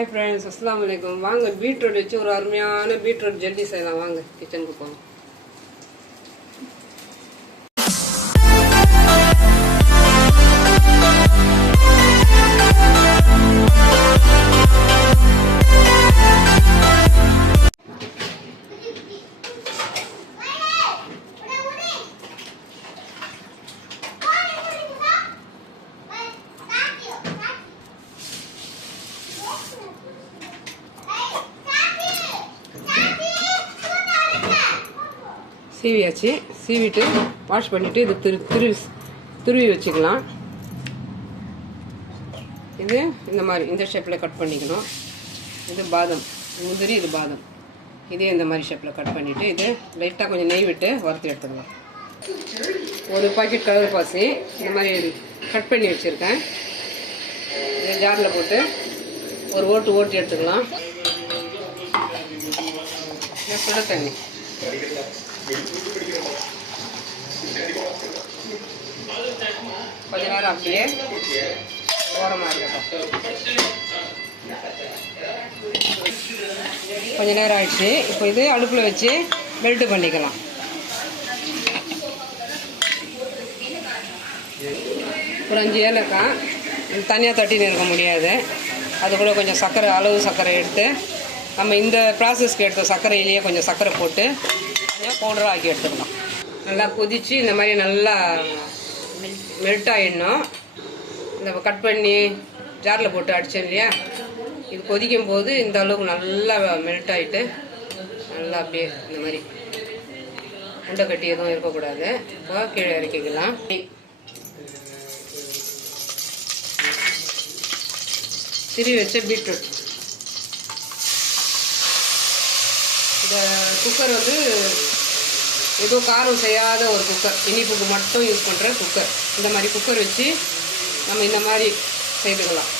Hi friends अस्सलाम वालेकुम वांग beetroot வச்சு ஒரு அருமையான பீட்ரூட் ஜெல்லி செய்யலாம் வாங்க கிச்சனுக்கு போலாம் சீவியாச்சு சீவிட்டு வாஷ் பண்ணிட்டு இது துருவி வச்சுக்கலாம். இது இந்த மாதிரி இந்த ஷேப்பில் கட் பண்ணிக்கணும். இது பாதம் முந்திரி, இது பாதம், இதே இந்த மாதிரி ஷேப்பில் கட் பண்ணிவிட்டு இது லைட்டாக கொஞ்சம் நெய் விட்டு வறுத்து எடுத்துக்கலாம். ஒரு பாக்கெட் கடல் பாசி இந்த மாதிரி கட் பண்ணி வச்சுருக்கேன். இதை ஜாரில் போட்டு ஒரு ஓட்டு எடுத்துக்கலாம். சுட தண்ணி கொஞ்ச நேரம் அப்படியே ஓரமாக இருக்கட்டும். கொஞ்ச நேரம் ஆயிடுச்சு. இப்போ இது அடுப்பில் வச்சு மெல்ட் பண்ணிக்கலாம். ஒரு 5 ஏலக்காய் தனியாக தட்டின்னு இருக்க முடியாது. அது கூட கொஞ்சம் சர்க்கரை, அளவு சர்க்கரை எடுத்து நம்ம இந்த ப்ராசஸ்க்கு எடுத்த சர்க்கரையிலேயே கொஞ்சம் சர்க்கரை போட்டு கொஞ்சம் பவுடராக ஆக்கி எடுத்துக்கலாம். நல்லா கொதித்து இந்த மாதிரி நல்லா மெல்ட் ஆகிடணும். இந்த கட் பண்ணி ஜாரில் போட்டு அடித்தேன் இல்லையா, இது கொதிக்கும் போது இந்த அளவுக்கு நல்லா மெல்ட் ஆகிட்டு நல்லா அப்படியே இந்த மாதிரி உண்டை கட்டி எதுவும் இருக்கக்கூடாது. இப்போ கீழே இறக்கிக்கலாம். திரி வச்ச பீட்ரூட். இந்த குக்கர் வந்து ஏதோ காரம் செய்யாத ஒரு குக்கர், இனிப்புக்கு மட்டும் யூஸ் பண்ணுற குக்கர். இந்த மாதிரி குக்கர் வச்சு நம்ம இந்த மாதிரி செய்துக்கலாம்.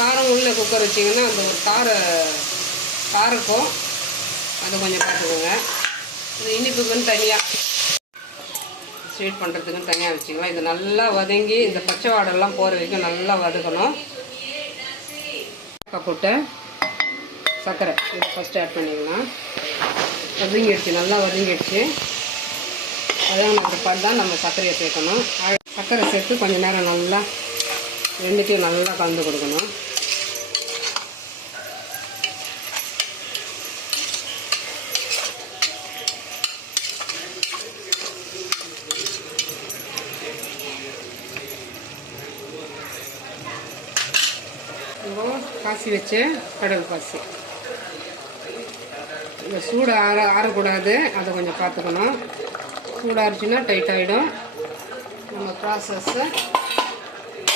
காரம் உள்ள குக்கர் வச்சிங்கன்னா அந்த ஒரு காரக்கும் அதை கொஞ்சம் பார்த்துக்கோங்க. இது இனிப்புக்குன்னு தனியாக, ஸ்வீட் பண்ணுறதுக்குன்னு தனியாக வச்சுக்கலாம். இது நல்லா வதங்கி இந்த பச்சை வாடெல்லாம் போகிற வரைக்கும் நல்லா வதக்கணும். போட்ட சர்க்கரை இதை ஃபஸ்ட்டு ஆட் பண்ணிக்கலாம். வதங்கிடுச்சு, நல்லா வதங்கிடுச்சு. வதங்கினதுக்கு தான் நம்ம சர்க்கரையை சேர்க்கணும். சர்க்கரை சேர்த்து கொஞ்சம் நேரம் நல்லா ரெண்டுத்தையும் நல்லா கலந்து கொடுக்கணும். பாசி வச்ச கடல் பாசி, இந்த சூடு ஆறக்கூடாது, அதை கொஞ்சம் பார்த்துக்கணும். சூடாகிடுச்சுன்னா டைட் ஆகிடும். நம்ம ப்ராசஸ்ஸை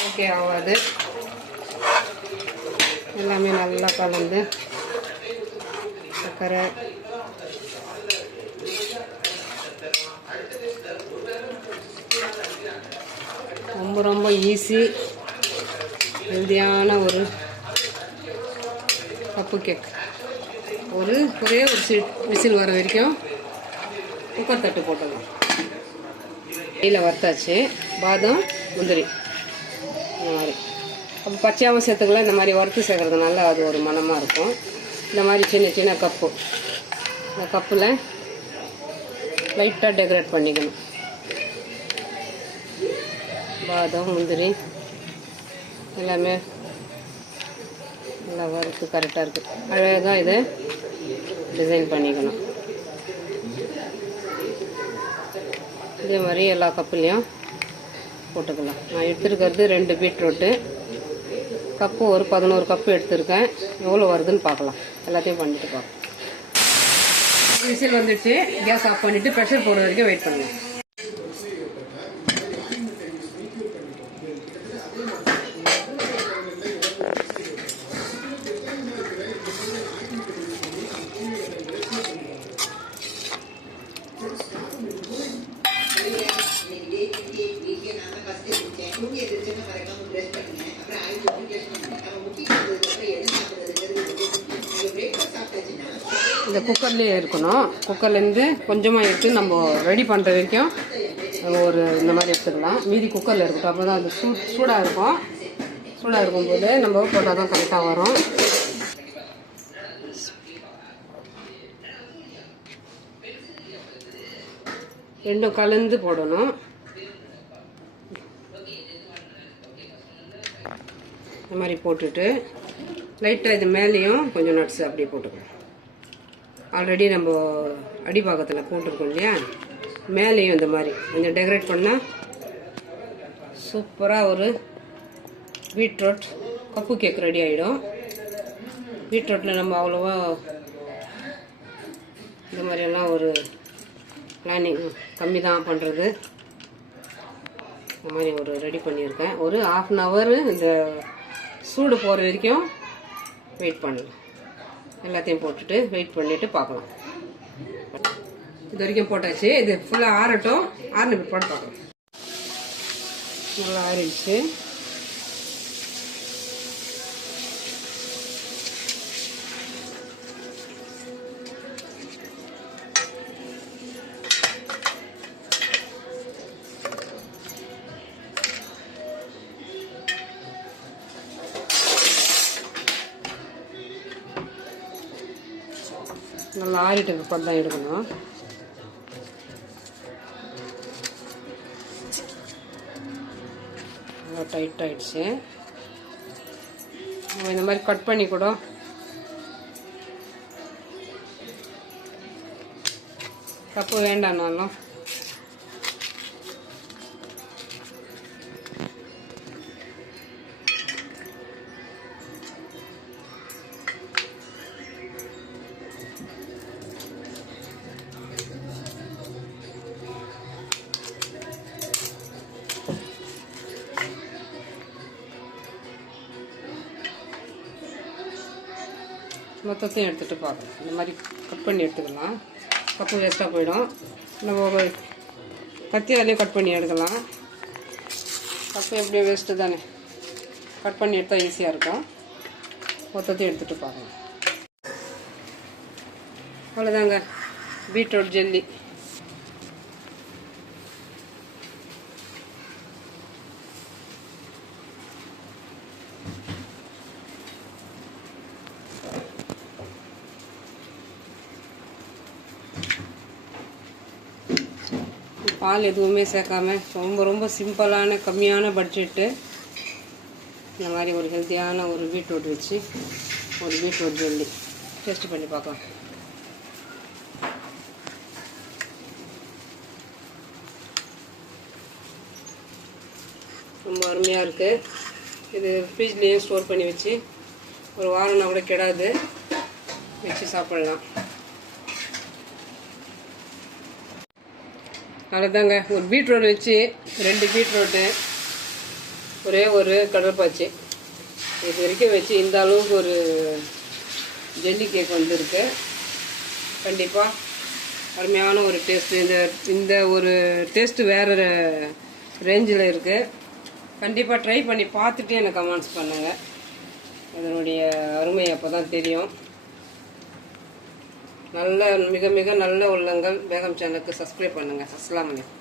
ஓகே ஆகாது. எல்லாமே நல்லா கலந்து சர்க்கரை ரொம்ப ஈஸி ஹெல்தியான ஒரு கப்பு கேக். ஒரே ஒரு விசில் வர வரைக்கும் குக்கர் தட்டு போட்டுக்கலாம். நெய்யில் வறுத்தாச்சு பாதம் முந்திரி இந்த மாதிரி. அப்போ பச்சையாகவும் சேர்த்துக்கலாம். இந்த மாதிரி வறுத்து சேர்க்குறதுனால அது ஒரு மணமாக இருக்கும். இந்த மாதிரி சின்ன கப்பு, இந்த கப்பில் லைட்டாக டெக்கரேட் பண்ணிக்கணும். பாதம் முந்திரி எல்லாமே நல்லா வறுத்து கரெக்டாக இருக்குது. அழகாக இதை டிசைன் பண்ணிக்கணும். இதே மாதிரி எல்லா கப்புலேயும் போட்டுக்கலாம். நான் எடுத்துருக்கிறது 2 பீட்ரூட்டு. கப்பு ஒரு 11 கப்பு எடுத்துருக்கேன். எவ்வளோ வருதுன்னு பார்க்கலாம். எல்லாத்தையும் பண்ணிட்டு பார்க்கலாம். விசில் வந்துடுச்சு. கேஸ் ஆஃப் பண்ணிவிட்டு ப்ரெஷர் போடுற வரைக்கும் வெயிட் பண்ணுங்கள். இந்த குக்கர்லேயே இருக்கணும். குக்கர்லேருந்து கொஞ்சமாக எடுத்து நம்ம ரெடி பண்ணுற வரைக்கும் ஒரு இந்த மாதிரி எடுத்துக்கலாம். மீதி குக்கரில் இருக்கட்டும். அப்போ தான் அது சூடாக இருக்கும். சூடாக இருக்கும்போது நம்ம போட்டால் தான் கரெக்டாக வரும். ரெண்டும் கலந்து போடணும். இந்த மாதிரி போட்டுட்டு லைட்டாக இது மேலேயும் கொஞ்சம் நட்ஸ் அப்படியே போட்டுக்கலாம். ஆல்ரெடி நம்ம அடிபாகத்தில் போட்டிருக்கோம் இல்லையா, மேலேயும் இந்த மாதிரி கொஞ்சம் டெக்கரேட் பண்ணால் சூப்பராக ஒரு பீட்ரூட் கப்பு கேக் ரெடி ஆகிடும். பீட்ரூட்டில் நம்ம அவ்வளோவா இந்த மாதிரியெல்லாம் ஒரு பிளானிங் கம்மி தான் பண்ணுறது. இந்த மாதிரி ஒரு ரெடி பண்ணியிருக்கேன். ஒரு 1/2 hour இந்த சூடு போகிற வரைக்கும் வெயிட் பண்ணலாம். எல்லாத்தையும் போட்டுட்டு வெயிட் பண்ணிவிட்டு பார்க்கலாம். இது வரைக்கும் போட்டாச்சு. இது ஃபுல்லாக ஆறட்டும். ஆறின பிற்பாடு பார்க்கலாம். நல்லா ஆறிடுச்சு. நல்லா ஆறிட்டு பிற்பாடு தான் எடுக்கணும். நல்லா டைட் ஆகிடுச்சு. நம்ம இந்த மாதிரி கட் பண்ணி கூட கப்பு வேண்டாம்னாலும் மொத்தத்தையும் எடுத்துகிட்டு பார்க்கலாம். இந்த மாதிரி கட் பண்ணி எடுத்துக்கலாம். கப்பு வேஸ்ட்டாக போயிடும். நம்ம கத்தியாலேயும் கட் பண்ணி எடுக்கலாம். கப்பு எப்படியும் வேஸ்ட்டு தானே, கட் பண்ணி எடுத்தால் ஈஸியாக இருக்கும். மொத்தத்தையும் எடுத்துகிட்டு பார்க்கலாம். அவ்வளோதாங்க, பீட்ரூட் ஜெல்லி. பால் எதுவுமே சேர்க்காம ரொம்ப சிம்பிளான கம்மியான பட்ஜெட்டு இந்த மாதிரி ஒரு ஹெல்த்தியான ஒரு பீட்ரூட் வச்சு ஒரு பீட்ரூட் ஜெல்லி டேஸ்ட் பண்ணி பார்க்கலாம். ரொம்ப அருமையாக இருக்குது. இது ஃப்ரிட்ஜ்லேயே ஸ்டோர் பண்ணி வச்சு ஒரு வாரம்னா கூட கெடாது, வச்சு சாப்பிட்லாம். அவ்வளோதாங்க, ஒரு பீட்ரூட் வச்சு 2 பீட்ரூட்டு ஒரே ஒரு கடற்பாச்சி இது வரைக்கும் வச்சு இந்த அளவுக்கு ஒரு ஜெல்லி கேக் வந்திருக்கு. கண்டிப்பாக அருமையான ஒரு டேஸ்ட்டு. இந்த ஒரு டேஸ்ட்டு வேறு ரேஞ்சில் இருக்குது. கண்டிப்பாக ட்ரை பண்ணி பார்த்துட்டு எனக்கு கமெண்ட்ஸ் பண்ணுங்கள். அதனுடைய அருமை அப்போ தான் தெரியும். நல்ல மிக நல்ல உள்ளங்கள் பேகம் சேனலுக்கு சப்ஸ்கிரைப் பண்ணுங்கள். அஸ்ஸலாமு அலைக்கும்.